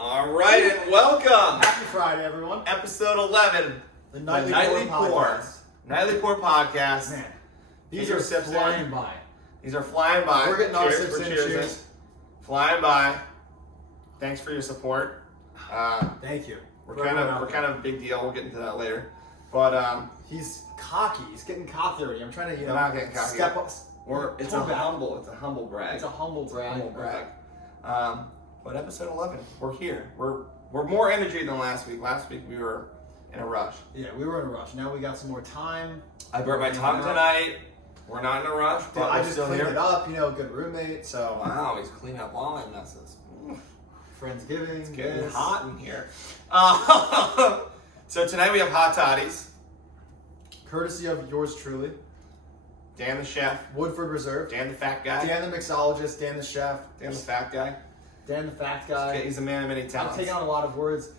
All right, and welcome. Happy Friday, everyone. Episode 11. The Nightly Pour Podcast. Nightly Pour Podcast. Man, these are flying by. These are flying by. We're getting our Cheers, sips in. cheersing. Cheers. Flying by. Thanks for your support. Thank you. We're kind of a big deal. We'll get into that later. But he's cocky. He's getting cocky already. I'm trying to, We're not getting cocky. step up. it's a humble brag. It's a humble brag. Humble brag. But episode 11, we're here. We're more energy than last week. Last week we were in a rush. Yeah, we were in a rush. Now we got some more time. I burnt my tongue tonight. We're not in a rush, but I we're just still cleaned here. it up. Good roommate. So Wow, he's cleaning up all my messes. Friendsgiving. It's getting this. hot in here. So tonight we have hot toddies. Courtesy of yours truly, Dan the chef. Woodford Reserve. Dan the fat guy. Dan the mixologist. Dan the chef. Dan the fat guy. Dan the fat guy. He's a man of many I'm talents. taking on a lot of words.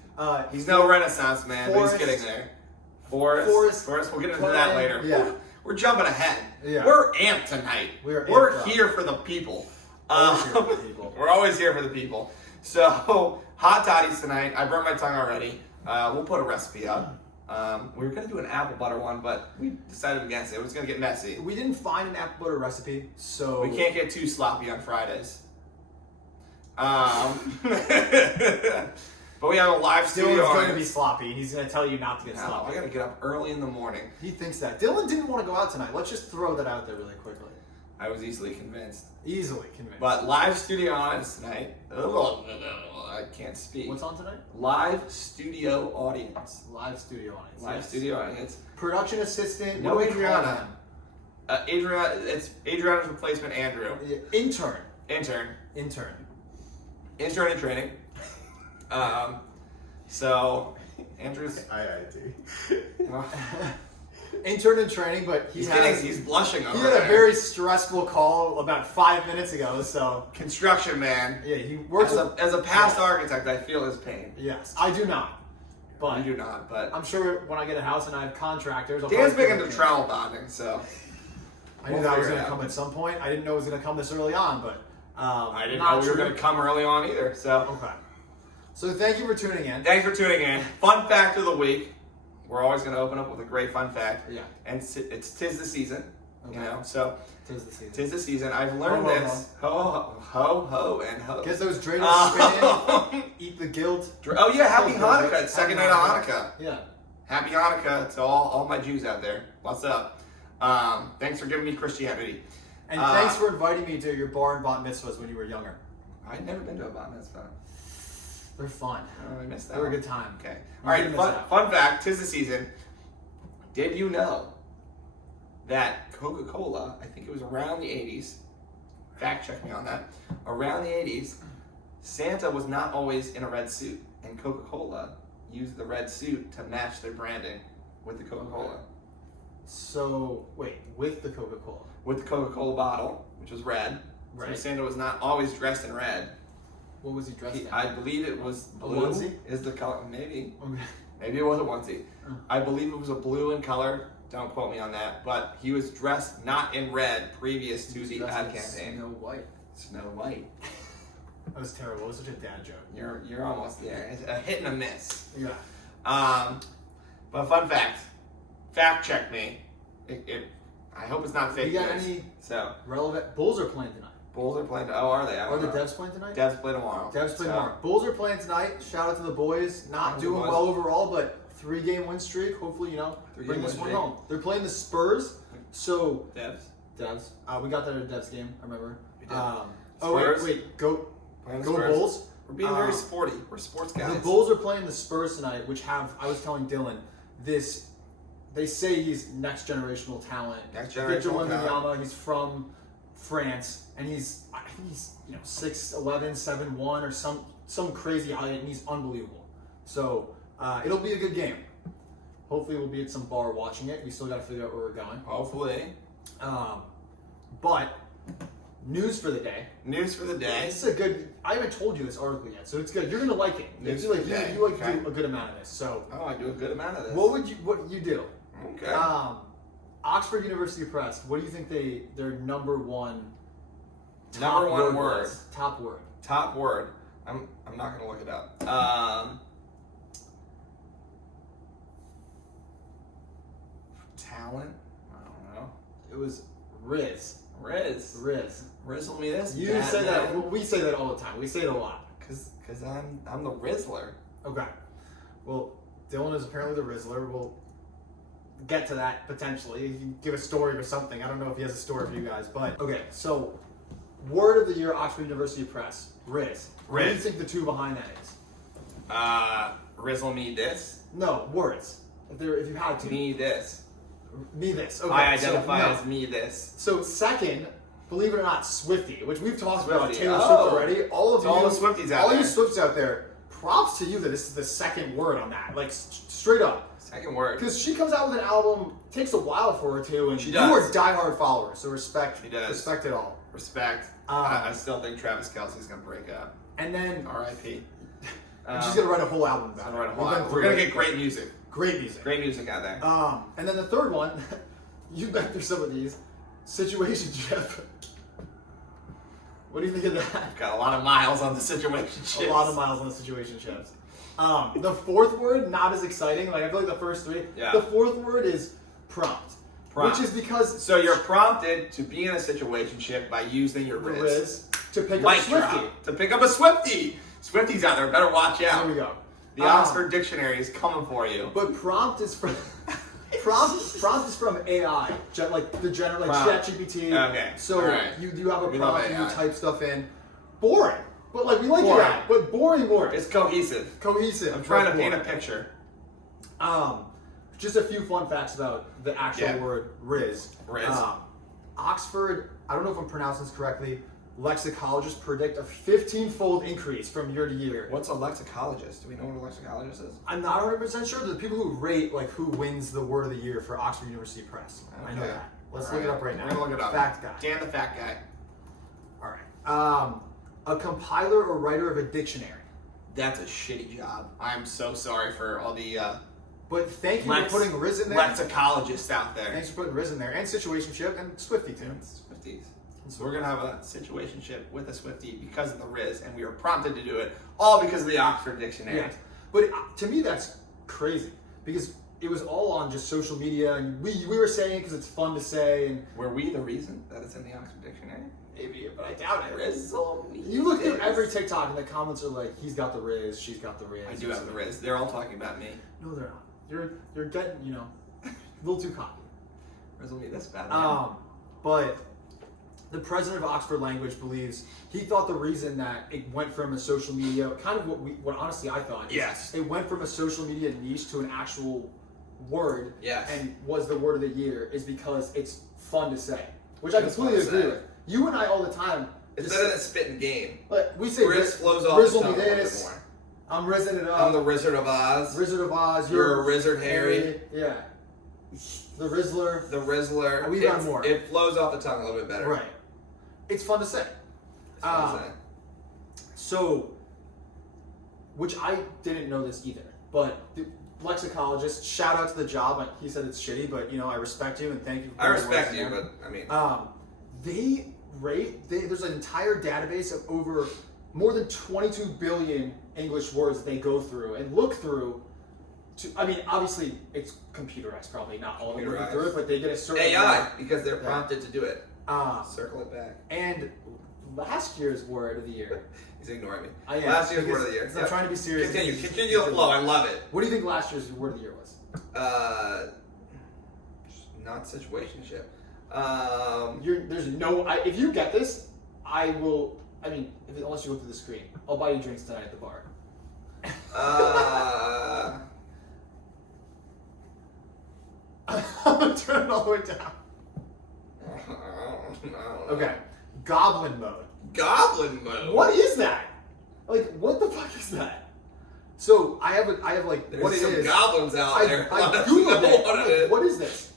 He's no Renaissance man, Forrest. but he's getting there. Forrest. We'll get into that later. Yeah. We're jumping ahead. Yeah. We're amped tonight. We're We're amped here for the people. Always here for the people. We're always here for the people. So, hot toddies tonight. I burnt my tongue already. We'll put a recipe up. We were going to do an apple butter one, but we decided against it. It was going to get messy. We didn't find an apple butter recipe, so We can't get too sloppy on Fridays. But we have a live studio Dylan's going to be audience. sloppy. He's going to tell you not to get No, sloppy. I got to get up early in the morning. He thinks that. Dylan didn't want to go out tonight. Let's just throw that out there really quickly. I was easily convinced. Easily convinced. But live studio audience tonight. I can't speak. What's on tonight? Live studio audience. Live studio audience. Live yes. studio audience. Production assistant. No what do we call Adriana. It's Adriana's replacement, Andrew. him? Intern. Intern Intern. in training. So Andrew's well, Intern in training, but he's blushing he over had there. a very stressful call about 5 minutes ago, so Construction man. yeah, he works As a past architect, I feel his pain. Yes, I do not. But You do not, but I'm sure when I get a house and I have contractors, I'll Dan's probably big put into it- trowel bonding, so I knew We'll that was figure going it to out. come at some point. I didn't know it was going to come this early on, but I didn't not know we were true. going to come early on either. So Okay. So thank you for tuning in. thanks for tuning in. Fun fact of the week. We're always going to open up with a great fun fact. Yeah. And it's tis the season, Okay. you know. So Tis the season. tis the season. I've learned Ho, ho, this. Ho ho ho and ho. Get those dreidels spinning. Oh Eat the guilt. Oh yeah, happy Oh, Hanukkah. good. It's second Happy night of Hanukkah. Yeah. Happy Hanukkah to all my Jews out there. What's up? Thanks for giving me Christianity. And thanks for inviting me to your bar and bat mitzvahs when you were younger. I'd never been to a bat mitzvah. They're fun. Oh, I missed that. They were a one. good time. Okay. You All right. didn't miss out. Fun fact. Tis the season. Did you know that Coca-Cola? I think it was around the '80s. Fact check me on that. Around the '80s, Santa was not always in a red suit, and Coca-Cola used the red suit to match their branding with the Coca-Cola. So, wait, with the Coca-Cola. With the Coca-Cola bottle, which was red. Right. So Santa was not always dressed in red. What was he dressed in? I believe it was A blue. onesie? Is the color? Maybe. Okay. Maybe it was a onesie. Oh. I believe it was a blue in color. Don't quote me on that. But he was dressed not in red previous to the Dressed ad in campaign. Snow White. Snow White. That was terrible. It was such a dad joke. You're almost there. It's a hit and a miss. Yeah. But fun fact. Fact check me. I hope it's not fake You got news. any So relevant? Bulls are playing tonight. Bulls are playing. Oh, are they? I Are don't the know. Devs playing tonight? Devs play tomorrow. Devs play So, tomorrow. Bulls are playing tonight. Shout out to the boys. Shout out Not to doing the boys. well overall, but 3-game win streak. Hopefully, Three-game bring this win one streak. home. They're playing the Spurs. So, Devs. Devs. We got that at a Devs game, I remember. We did. Oh, Spurs. wait. Go Playing the go Spurs. Bulls. We're being very sporty. We're sports guys. The Bulls are playing the Spurs tonight, which I was telling Dylan, they say he's next generational talent. Next Victor generational talent. Wembanyama, he's from France, and I think he's 6'11", 7'1", or some crazy height, and he's unbelievable. So it'll be a good game. Hopefully we'll be at some bar watching it. We still got to figure out where we're going. Hopefully. But news for the day. News for the day. This is a good. I haven't told you this article yet, so it's good. You're gonna like it. I News feel like for the day. you like Okay. to do a good amount of this. So Oh, I do a good amount of this. what you do? Okay. Oxford University Press. What do you think their number one Number one word word. was? Top word. Top word. I'm not gonna look it up. Talent? I don't know. It was Rizz. Rizz. Rizzle me this. You say that. Well, we say that all the time. We say it a lot. Cause I'm the Rizzler. Okay. Well, Dylan is apparently the Rizzler. We'll get to that potentially. You can give a story or something. I don't know if he has a story for you guys, but okay. So, word of the year, Oxford University Press. Rizz. What do you think the two behind that is? Rizzle me this. No, words. If you had to. Me this. Me this. Okay. I identify so, as me this. So second, believe it or not, Swiftie, which we've talked about Swiftie. Taylor Swift already. All the Swifties out all there. you Swifties out there, props to you that this is the second word on that. Like straight up. Second word. Because she comes out with an album, takes a while for her to, and she you does. are diehard followers, so respect. She does. Respect it all. Respect. I still think Travis Kelce's gonna break up. And then R.I.P. And she's gonna write a whole album about it. We're gonna get great music. Great music. Great music out there. And then the third one, you've been through some of these. Situationship. What do you think of that? Got a lot of miles on the situationship. A lot of miles on the situationships. The fourth word, not as exciting. Like I feel like the first three. Yeah. The fourth word is prompt. Which is because so you're prompted to be in a situationship by using your Rizz to pick up a Swiftie. To pick up a Swiftie. Swifties out there, better watch out. There we go. The Oxford Dictionary is coming for you. But prompt is from prompt is from AI, like the general like ChatGPT. Okay. So you have a prompt and you type stuff in. Boring, but like we like AI, but boring. It's cohesive. I'm trying to paint a picture. Just a few fun facts about the actual word Rizz. Oxford, I don't know if I'm pronouncing this correctly, lexicologists predict a 15-fold increase from year to year. What's a lexicologist? Do we know what a lexicologist is? I'm not 100% sure. The people who rate like who wins the word of the year for Oxford University Press. Okay. I know that. Let's look it up right now. We're gonna look it up. Fact guy. Dan the fact guy. All right. A compiler or writer of a dictionary. That's a shitty job. I'm so sorry for all the but thank you for putting Rizz in there. Lexicologists out there. Thanks for putting Rizz in there. And situationship and Swiftie too. Swifties. So we're going to have a situationship with a Swiftie because of the Rizz, and we were prompted to do it all because of the Oxford Dictionary. Yeah. But to me, that's crazy because it was all on just social media, and we were saying it because it's fun to say. And were we the reason that it's in the Oxford Dictionary? Maybe, but I doubt it. Rizzle you look through every TikTok, and the comments are like, he's got the Rizz, she's got the Rizz. I do have the Rizz. They're all talking about me. No, they're not. You're getting, a little too cocky. Rizzle me this bad. But the president of Oxford Language believes he thought the reason that it went from a social media, kind of what honestly I thought. Yes. It went from a social media niche to an actual word. Yes. And was the word of the year is because it's fun to say, which I completely agree with. You and I all the time. It's better than spitting game. Like we say, Rizz flows off Rizzle the tongue me a little bit this. more. I'm Rizzing it up. I'm the Wizard of Oz. Wizard of Oz. You're a Rizzard Harry. Yeah. The Rizzler. The Rizzler. We got more. It flows off the tongue a little bit better. Right. It's fun to say. So, which I didn't know this either, but the lexicologist, shout out to the job. Like he said it's shitty, but I respect you and thank you. I respect you, but I mean, they rate. There's an entire database of over more than 22 billion English words that they go through and look through. I mean, obviously it's computerized, probably not all of them looking through it, but they get a certain AI because they're prompted to do it. Circle it back. And last year's word of the year. He's ignoring me. Last year's word of the year. I'm trying to be serious. Continue the flow. I love it. What do you think last year's word of the year was? Not situationship. There's no. If you get this, I will. I mean, unless you go through the screen, I'll buy you drinks tonight at the bar. I'm gonna turn it all the way down. Okay, goblin mode. Goblin mode. What is that? Like, what the fuck is that? So I have like There's what it some is. goblins out there. I googled it. What it is. What is this?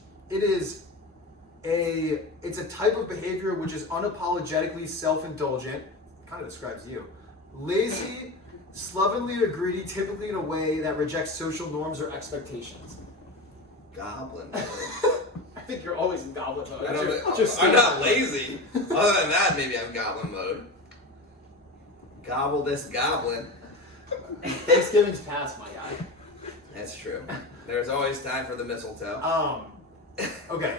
It's a type of behavior which is unapologetically self-indulgent. Kind of describes you. Lazy, slovenly, or greedy, typically in a way that rejects social norms or expectations. Goblin mode. I think you're always in goblin mode. I'm not lazy. Other than that, maybe I'm goblin mode. gobble this goblin. Thanksgiving's past, my guy. That's true. There's always time for the mistletoe. Okay.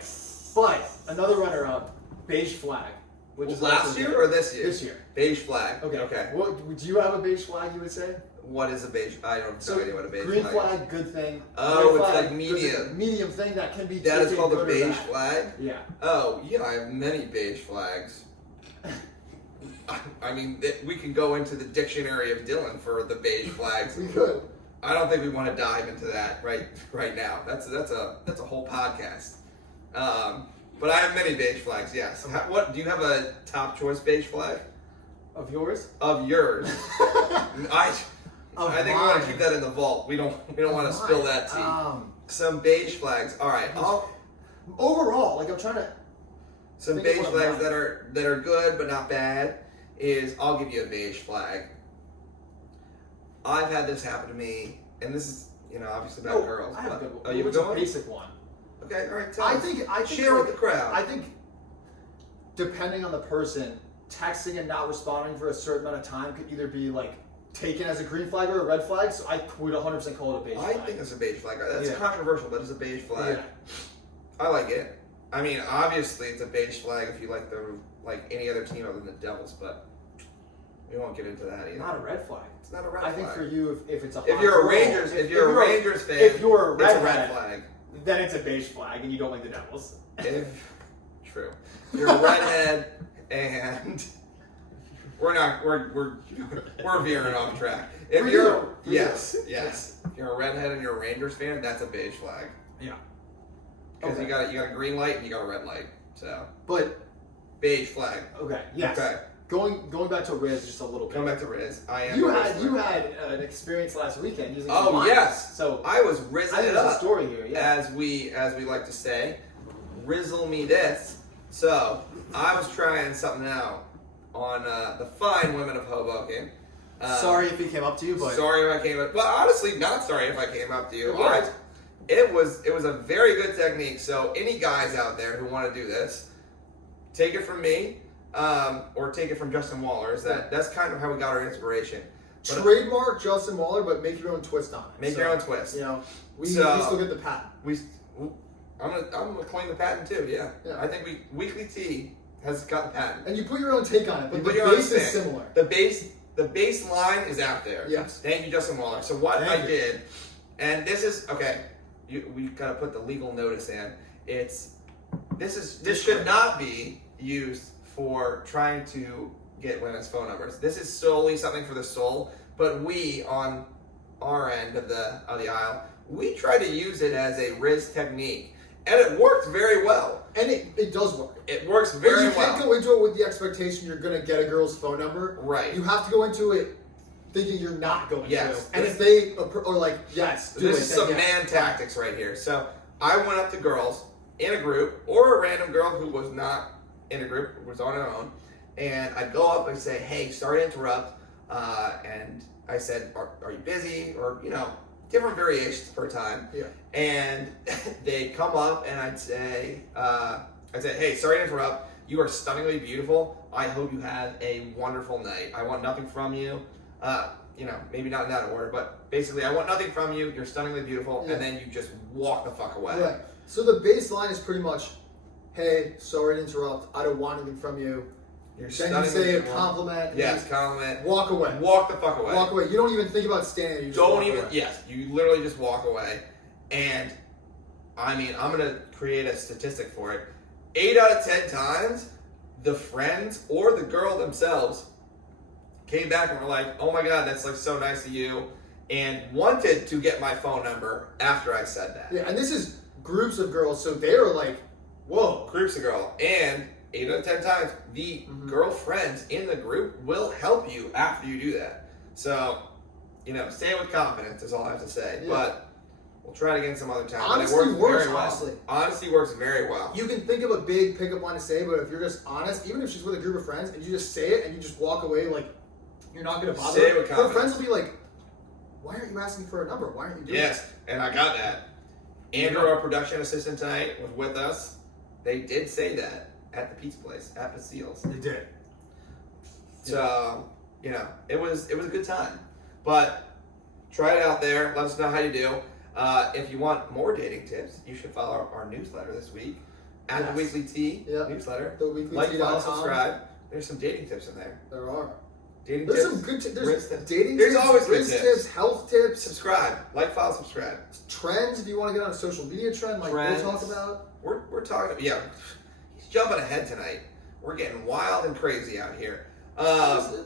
But another runner-up, beige flag. Which is last also year good. or this year? This year. Beige flag. Okay. Okay. What, do you have a beige flag, you would say? What is a beige? I don't know idea what a beige green flag is. flag, good thing. Oh, Red it's flag, like medium. Medium thing that can be That is taken called a good or beige bad. flag? Yeah. Oh, yeah, I have many beige flags. I mean, we can go into the dictionary of Dylan for the beige flags. We could. I don't think we want to dive into that right now. That's a whole podcast. But I have many beige flags. Yes. Okay. What do you have a top choice beige flag? Of yours? Of yours. I think we want to keep that in the vault. We don't want to spill that tea. Some beige flags. All right. Overall, like I'm trying to. Some beige flags that are good but not bad is I'll give you a beige flag. I've had this happen to me, and this is obviously about girls. I have a good one. Oh, you have a a good one? basic one. Okay, all right. Tell I us. think Share with the crowd. I think depending on the person, texting and not responding for a certain amount of time could either be like taken as a green flag or a red flag. So I would 100% call it a beige flag. I think it's a beige flag. That's Yeah. controversial, but it's a beige flag. Yeah. I like it. I mean, obviously, it's a beige flag if you like any other team other than the Devils, but we won't get into that either. Not a red flag. It's not a red I flag. think for you, if it's a if hot you're a girl, Rangers, if you're a Rangers fan, if you're a it's a redhead, red flag. then it's a beige flag, and you don't like the Devils. True. You're a redhead, and we're veering off track. If For you're you. yes. If you're a redhead and you're a Rangers fan, that's a beige flag. Yeah. Because Okay. you got a green light and you got a red light. So But beige flag. okay, yes. Okay. Going back to Rizz just a little bit. Come back to Rizz. I am. You a had Rizz fan. an experience last weekend using. Oh, some lines. yes. So I was rizzing I think it there's a up, story here. Yeah. as we like to say. Rizzle me this. So I was trying something out on the fine women of Hoboken. Sorry if he came up to you, but Sorry if I came up. Well, honestly, not sorry if I came up to you. It worked. It was a very good technique. So any guys out there who want to do this, take it from me, or take it from Justin Waller. That's kind of how we got our inspiration. But trademark Justin Waller, but make your own twist on it. make your own twist. You know, we So- still get the patent. I'm gonna claim the patent too. Yeah. Yeah. I think Weekly Tea has got the patent. And you put your own take on it, but You the put your own base is spin. similar. The base line is out there. Yes. Thank you, Justin Waller. So what Thank I you. did, and this is okay. We gotta put the legal notice in. This should not be used for trying to get women's phone numbers. This is solely something for the soul. But we on our end of the aisle, we try to use it as a Rizz technique, and it worked very well. And it does work. It works But very you can't well. go into it with the expectation you're going to get a girl's phone number. Right. You have to go into it thinking you're not going Yes. to. And if they are like, yes, do This it, is then some yes. man tactics right here. So I went up to girls in a group, or a random girl who was not in a group, was on her own, and I go up and say, "Hey, sorry to interrupt," and I said, "Are you busy?" Or different variations per time. Yeah. And they'd come up, and I'd say, "Hey, sorry to interrupt. You are stunningly beautiful. I hope you have a wonderful night. I want nothing from you." Maybe not in that order, but basically, I want nothing from you. You're stunningly beautiful, Yeah. and then you just walk the fuck away. Right. So the baseline is pretty much, hey, sorry to interrupt. I don't want anything from you. You're Then you stunningly say a beautiful. compliment. and Yes, you compliment. walk away. Walk the fuck away. Walk away. You don't even think about standing there. You just Don't walk even. away. Yes, you literally just walk away. And I mean, I'm gonna create a statistic for it. 8 out of 10 times, the friends or the girl themselves came back and were like, "Oh my god, that's like so nice of you," and wanted to get my phone number after I said that. Yeah, and this is groups of girls, so they are like, whoa. Groups of girl, and 8 out of 10 times, the girlfriends in the group will help you after you do that. So, say it with confidence is all I have to say. Yeah. But we'll try it again some other time. Honesty but it works works, very well. honestly. Honesty works very well. You can think of a big pickup line to say, but if you're just honest, even if she's with a group of friends and you just say it and you just walk away like you're not going to bother Say it her, with her confidence. friends will be like, why aren't you asking for a number? Why aren't you doing Yes, and I got that. Andrew, our production assistant tonight, was with us. They did say that at the pizza place, at the Seals. that? They did. So, you know, it was a good time. But try it out there. Let us know how you do. If you want more dating tips, you should follow our newsletter this week at the Weekly Tea newsletter. Like, follow, subscribe. There's some dating tips in there. There are. Dating There's tips. some good tips. There's Rizz tips. dating There's tips. always good Rizz tips. health tips. Subscribe. Like, follow, subscribe. Trends, if you want to get on a social media trend, like Trends. we'll talk about. We're talking. Yeah, he's jumping ahead tonight. We're getting wild and crazy out here.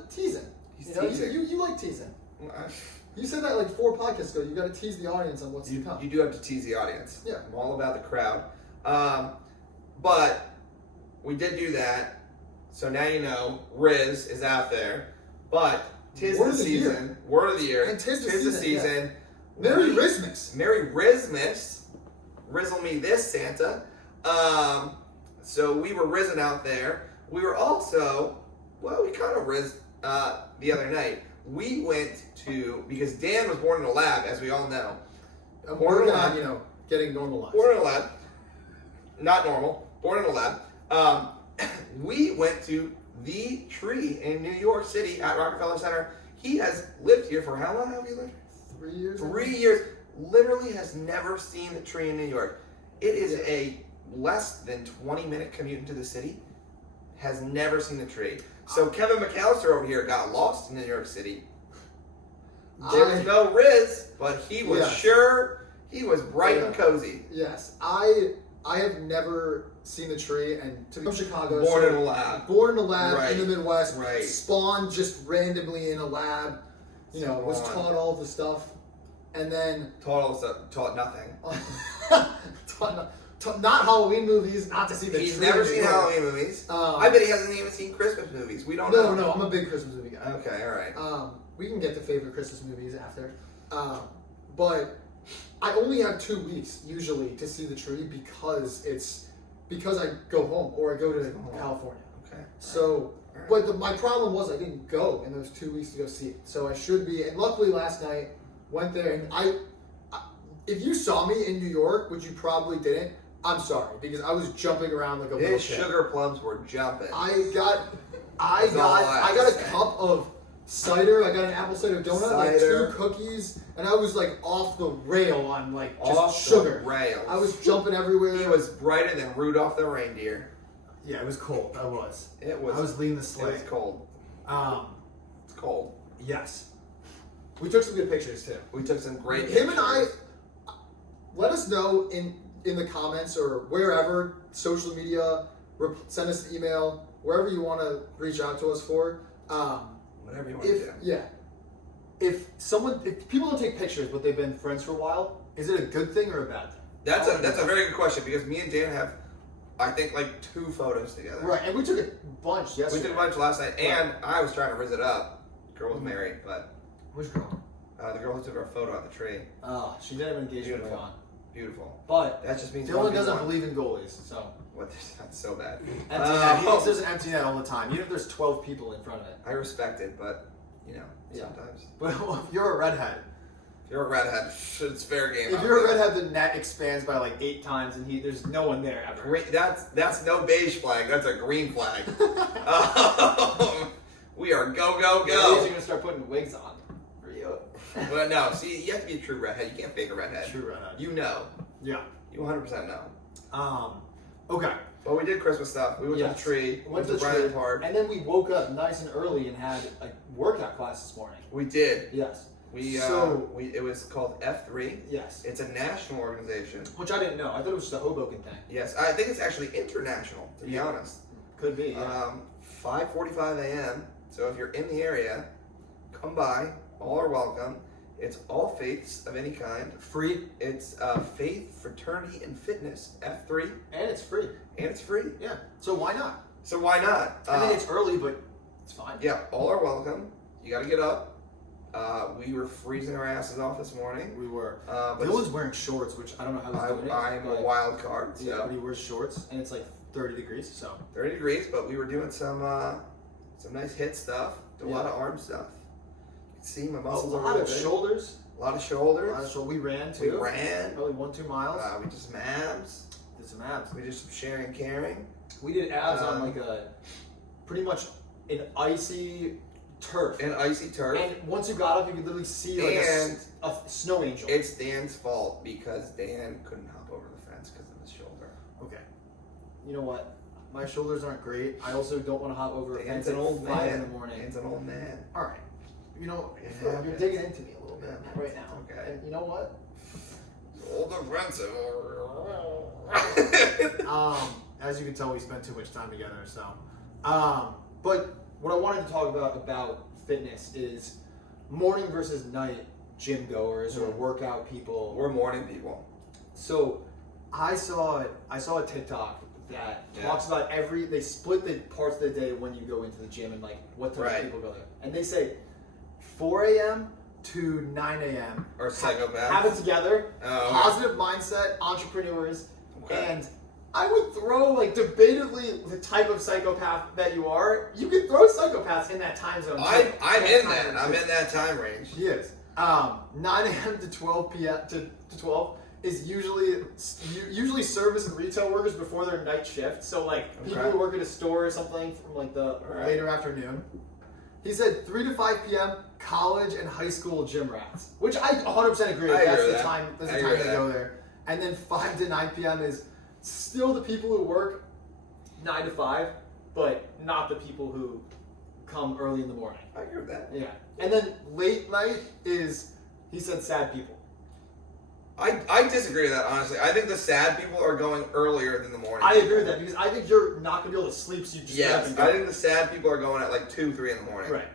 Teasing. He's You know, teasing. you like teasing. You said that like 4 podcasts ago. You got to tease the audience on what's to come. You do have to tease the audience. Yeah. I'm all about the crowd. But we did do that. So now you know Rizz is out there. But tis Word the of the season. year. Word of the year. And tis the season, season. Merry Rizzmas. Merry Rizzmas. Rizzle me this, Santa. So we were rizzing out there. We were also, well, we kind of rizzed the other night. We went to, because Dan was born in a lab, as we all know. I'm working on, you know, getting normalized. Born in a lab. Not normal. Born in a lab. We went to the Tree in New York City at Rockefeller Center. He has lived here for how long have you lived? 3 years. 3 years. Literally has never seen the Tree in New York. It is a less than 20-minute commute into the city. Has never seen the Tree. So Kevin McAllister over here got lost in New York City. There was no Rizz, but he was sure he was bright and cozy. Yes, I have never seen the Tree, and to be from Chicago, Born in a lab. Born in a lab Right. in the Midwest. Right. Spawned just randomly in a lab. You know, was Spawned. taught all the stuff, and then Taught nothing. not Halloween movies, not to see the He's Tree. never in New seen York. Halloween movies. I bet he hasn't even seen Christmas movies. We don't know. No, I'm a big Christmas movie guy. Okay, all right. We can get the favorite Christmas movies after. But I only have 2 weeks usually to see the Tree because I go home or I go to California. Okay. So, but my problem was I didn't go in those 2 weeks to go see it. So I should be. And luckily last night went there and I if you saw me in New York, which you probably didn't, I'm sorry because I was jumping around like a little His kid. sugar plums were jumping. I got That's all I have a to say. cup of cider. I got an apple cider donut, like Cider. 2 cookies, and I was like off the rail on like just Off sugar. the rails. I was jumping everywhere. He was brighter than Rudolph the reindeer. Yeah, it was cold. I was. It was. I was leading the It sleigh. was cold. It's cold. Yes. We took some good pictures too. We took some great. Him and I. pictures. Let us know in the comments or wherever, social media, send us an email, wherever you want to reach out to us for. Whatever you want to do. If people don't take pictures but they've been friends for a while, is it a good thing or a bad thing? That's a very good question because me and Dan have, I think, like 2 photos together. Right, and we took a bunch yesterday. We took a bunch last night, and I was trying to rizz it up. Girl was married, but Which girl? the girl who took our photo at the tree. Oh, she didn't have an engagement ring on. Beautiful. But That just means Dylan doesn't believe in goalies, so What? That's so bad. empty net. He thinks there's an empty net all the time, even if there's 12 people in front of it. I respect it, but sometimes. But if you're a redhead, If you're a redhead, it's fair game. if you're a redhead, the net expands by like 8 times, and there's no one there ever. Green, that's no beige flag. That's a green flag. We are go go You're go. gonna start putting wigs on for you. But no, see, you have to be a true redhead. You can't fake a redhead. True redhead. You know. Yeah. You 100% know. Okay. But we did Christmas stuff. We went to the tree. Went to the Bryant tree, Park. and then we woke up nice and early and had a workout class this morning. We did. Yes. It was called F3. Yes. It's a national organization. Which I didn't know. I thought it was just a Hoboken thing. Yes, I think it's actually international, to be honest. Could be. Yeah. 5:45 a.m. So if you're in the area, come by. All are welcome. It's all faiths of any kind. Free. It's faith, fraternity, and fitness. F3, And it's free. and it's free. Yeah. So why not? So why not? I mean, it's early, but it's fine. Yeah, all are welcome. You got to get up. We were freezing our asses off this morning. We were. But Dylan's wearing shorts, which I don't know how he's doing it. I'm a wild card. So Yeah, but he wears shorts, and it's like 30 degrees, so. 30 degrees, but we were doing some nice hit stuff. A lot of arm stuff. You can see my muscles A are lot really of big. shoulders. A lot of shoulders. We ran We too. ran. Probably 1-2 miles. We did some abs. Did some abs. We did some sharing and caring. We did abs on like pretty much an icy turf. And icy turf. And once you got up, you could literally see like a snow angel. It's Dan's fault because Dan couldn't hop over the fence because of his shoulder. Okay. You know what? My shoulders aren't great. I also don't want to hop over a Dan's fence an at old 5 man. in the morning. Dan's an old man. All right. You know, Yeah, you're digging into me a little bit right now. Okay. And you know what? Old offensive. As you can tell, we spent too much time together. So, but what I wanted to talk about fitness is morning versus night gym goers or workout people. We're morning people. So, I saw a TikTok that talks about they split the parts of the day when you go into the gym and like what type of people go there, and they say 4 a.m. to 9 a.m. Or psychopaths. Have it together. Oh, Positive mindset, entrepreneurs, okay. and I would throw like debatably the type of psychopath that you are. You could throw psychopaths in that time zone. I'm in that. I'm in that time range. He is. 9 a.m. to 12 p.m. to 12 is usually service and retail workers before their night shift. So like people who work at a store or something from like the later afternoon. He said 3 to 5 p.m. college and high school gym rats, which I 100% agree with. That's the time to go there. And then 5 to 9 p.m. is still the people who work 9 to 5, but not the people who come early in the morning. I agree with that. Yeah. And then late night is, he said, sad people. I disagree with that, honestly. I think the sad people are going earlier than the morning. I agree with that because I think you're not going to be able to sleep, so you just get up and go. I think the sad people are going at like 2, 3 in the morning. Right.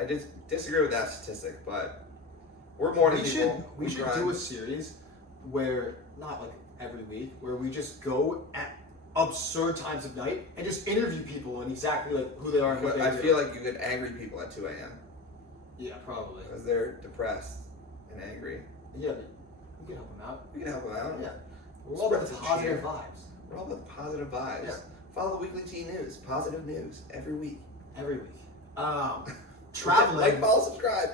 I disagree with that statistic, but we're morning people. We should do a series where, not like every week, where we just go at absurd times of night and just interview people and exactly like who they are and what they do. I feel like you get angry people at 2 a.m. Yeah, probably. Because they're depressed and angry. Yeah, but we can help them out. We can help them out. Yeah. We're all about the positive vibes. We're all about the positive vibes. Yeah. Follow the Weekly T News. Positive news every week. Every week. Traveling. Like, follow, subscribe.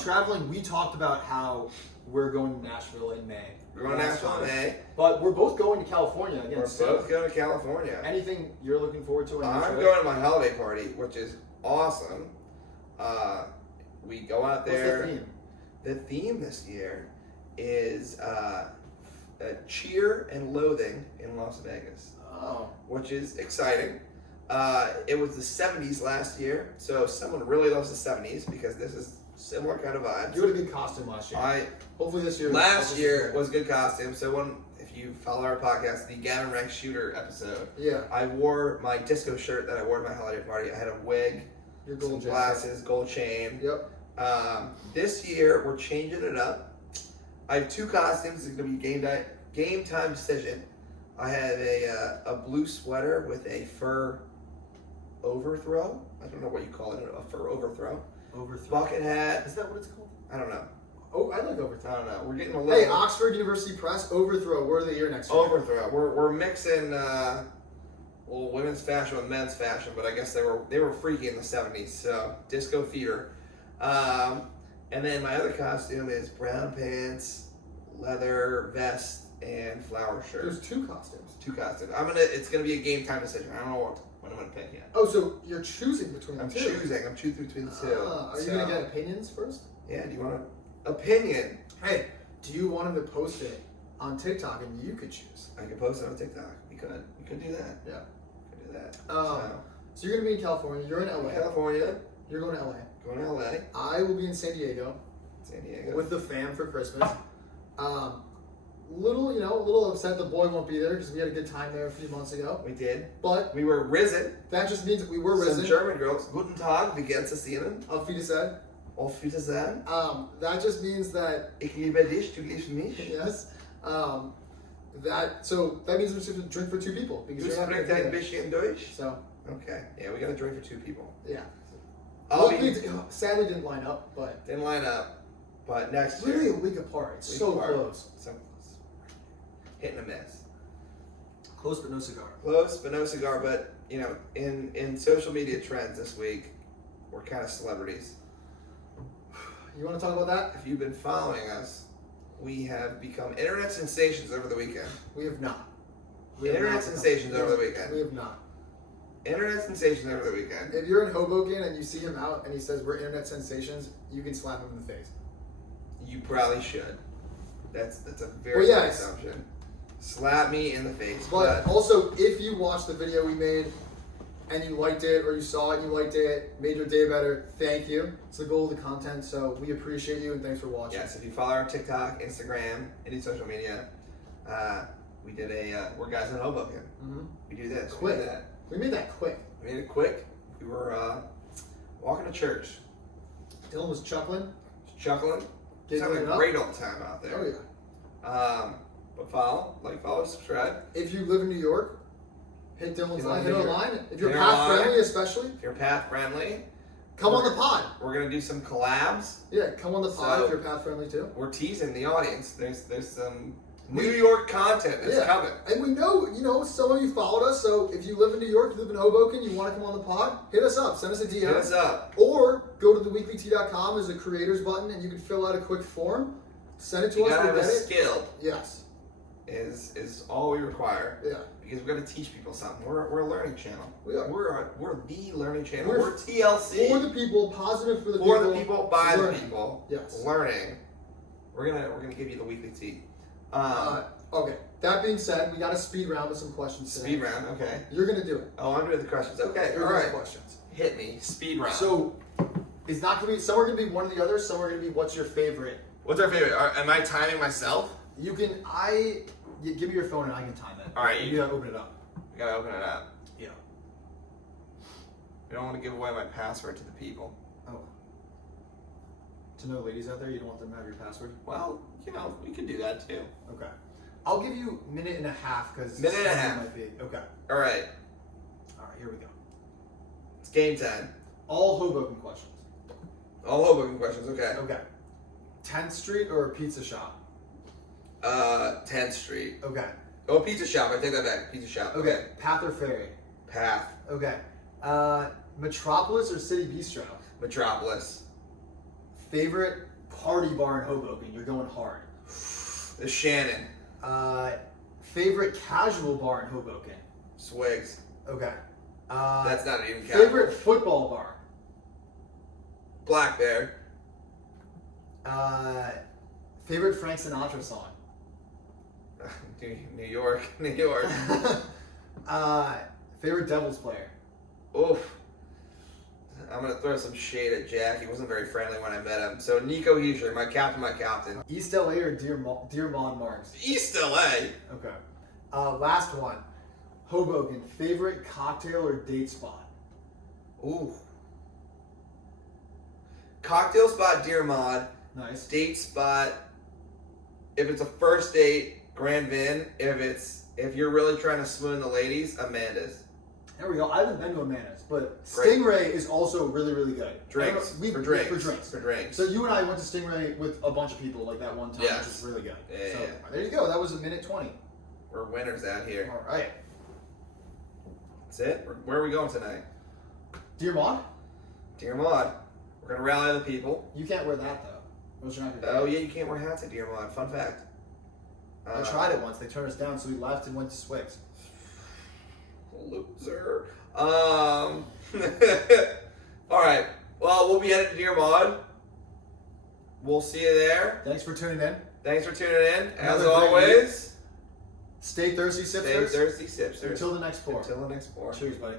Traveling, we talked about how we're going to Nashville in May. We're going to Nashville in May. But we're both going to California again. We're both going to California. Anything you're looking forward to? I'm going to my holiday party, which is awesome. We go out there. What's the theme? The theme this year is cheer and loathing in Las Vegas. Oh. Which is exciting. It was the 70s last year, so someone really loves the 70s because this is similar kind of vibes. You had a good costume last year. Hopefully this year. Last year was good costume. So if you follow our podcast, the Gavin Rank Shooter episode, I wore my disco shirt that I wore at my holiday party. I had a wig, some glasses, gold chain. Yep. This year we're changing it up. I have 2 costumes. It's gonna be game time decision. I have a blue sweater with a fur overthrow. I don't know what you call it. A fur overthrow. Bucket hat. Is that what it's called? I don't know. Oh, I like overthrow. I don't know. We're getting a little. Hey, Oxford University Press, overthrow. Word of the year next year. Overthrow. We're mixing women's fashion with men's fashion, but I guess they were freaky in the 70s. So disco fever. And then my other costume is brown pants, leather vest, and flower shirt. There's 2 costumes. 2 costumes. It's gonna be a game time decision. I don't know what I'm gonna pick yet. Oh, so you're choosing between the 2? I'm choosing between the 2. Are you gonna get opinions first? Yeah. Do you want an opinion? Hey, do you want him to post it on TikTok and you could choose? I could post it on TikTok. We could do that. Yeah. We could do that. So you're gonna be in California. You're in LA. California. You're going to LA. Going to LA. I will be in San Diego. San Diego. With the fam for Christmas. Little upset the boy won't be there because we had a good time there a few months ago. We did. But we were risen. That just means that we were risen. Some German girls. Guten Tag, wie geht's es Ihnen? Auf Wiedersehen. Auf Wiedersehen. That just means that Ich liebe dich, du liebst mich. Yes. That means we're supposed to drink for 2 people because Du sprichst ein bisschen Deutsch. So. Okay. Yeah, we got to drink for 2 people. Yeah. Sadly didn't line up, but didn't line up. But next year, literally a week apart. It's so close. So close. Hit and a miss. Close but no cigar. Close but no cigar. But in social media trends this week, we're kind of celebrities. You want to talk about that? If you've been following us, we have become internet sensations over the weekend. We have not. Internet sensations over the weekend. We have not. Internet sensations over the weekend. If you're in Hoboken and you see him out and he says we're internet sensations, you can slap him in the face. You probably should. That's a very good assumption. Slap me in the face. But also, if you watched the video we made and you liked it, or you saw it and you liked it, made your day better, thank you. It's the goal of the content, so we appreciate you and thanks for watching. Yes, if you follow our TikTok, Instagram, any social media, we did we're guys in Hoboken. Mm-hmm. We do this. Quick. We do that. We made that quick. We made it quick. We were walking to church. Dylan was chuckling. Chuckling. Having a great old time out there. Oh, yeah. But follow, subscribe. If you live in New York, hit Dylan's line. Hit our line. If you're Hit our path line. friendly, especially, If you're path friendly, come on the pod. we're gonna do some collabs. Yeah, come on the pod So- if you're path friendly too. We're teasing the audience. There's some New York content that's coming. And we know, some of you followed us, so if you live in New York, you live in Hoboken, you want to come on the pod, hit us up, send us a DM. Hit us up. Or go to theweeklyt.com, there's a creators button, and you can fill out a quick form, send it to You us, gotta we'll have get a it. skill. Yes. Is all we require. Yeah. Because we've got to teach people something. We're a learning channel. We are. We're the learning channel. We're We're TLC. For the people, positive for the For people. the people, by learning. the people. Yes. Learning. We're gonna give you the weekly tea. Okay. That being said, we got a speed round with some questions today. Speed round. Okay. You're gonna do it. Oh, I'm doing the questions. Okay. You're All doing right. the questions. Hit me. Speed round. So, it's not gonna be. Some are gonna be one or the other. Some are gonna be what's your favorite. What's our favorite? Am I timing myself? You can. Give me your phone and I can time it. All right. You gotta open it up. You gotta open it up. Yeah. I don't want to give away my password to the people. Oh. To no ladies out there, you don't want them to have your password? Well, we could do that too. Okay. I'll give you a minute and a half because Minute and a half. might be. Okay. All right. All right. Here we go. It's game time. All Hoboken questions. All Hoboken questions. Okay. Okay. 10th Street or a pizza shop? 10th Street. Okay. Oh, pizza shop. I take that back. Pizza shop. Okay. Path or ferry? Path. Okay. Metropolis or City Bistro? Metropolis. Favorite party bar in Hoboken? You're going hard. The Shannon. Favorite casual bar in Hoboken? Swigs. Okay. That's not even casual. Favorite football bar? Black Bear. Favorite Frank Sinatra song? New York. New York. Favorite Devils player? Oof. I'm going to throw some shade at Jack. He wasn't very friendly when I met him. So, Nico Heischer, my captain. East LA or Dearmont Marks? East LA. Okay. Last one. Hoboken, favorite cocktail or date spot? Ooh. Cocktail spot, Dear Maud. Nice. Date spot, if it's a first date, Grand Vin. If you're really trying to swoon the ladies, Amanda's. There we go. I haven't been to Amanda's, but Great. Stingray is also really, really good. Drinks. For drinks. For drinks. So you and I went to Stingray with a bunch of people like that one time, Yes. which is really good. Yeah, so yeah. there you go. That was a minute 20. We're winners out here. All right. That's it. Where are we going tonight? Dear Maud, Dear Maud. We're going to rally the people. you can't wear that though. Those are not your Oh, yeah, you can't wear hats at Dear Maud. Fun fact. I tried it once. They turned us down, so we left and went to Swigs. Loser. All right. Well, we'll be headed to Dear Maud. We'll see you there. Thanks for tuning in. Thanks for tuning in. As Another great always, Stay thirsty, sipsters. stay thirsty, sipsters. Until the next pour. Until the next pour. Cheers, buddy.